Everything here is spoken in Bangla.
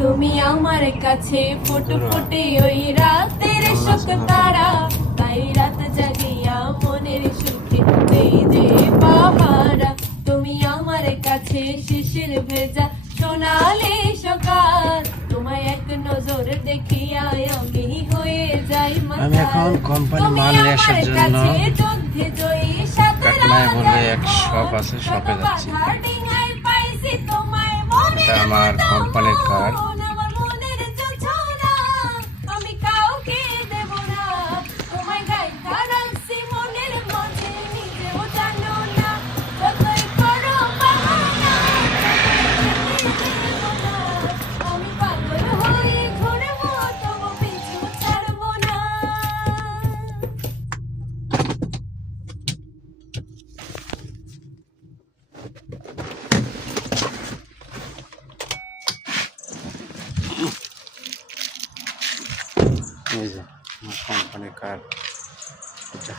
তুমি আমার কাছে ফুটে ফুটে ওই রাতের শোক তারা, তাই রাত জাগিয়া মনের সুখে এই যে পাহারা। তুমি আমার কাছে শিশির ভেজা সোনালি সকাল, তোমায় এক নজর দেখিয়া আমি হয়ে যাই মাতাল। আমি এখন কোম্পানি মাল নিয়ে আসার জন্য কাটনায় বলে এক শপ আছে, শপে যাচ্ছি। এটা আমার কোম্পানির কার্ড। এই যে আমার কোম্পানির কার্ড, এটা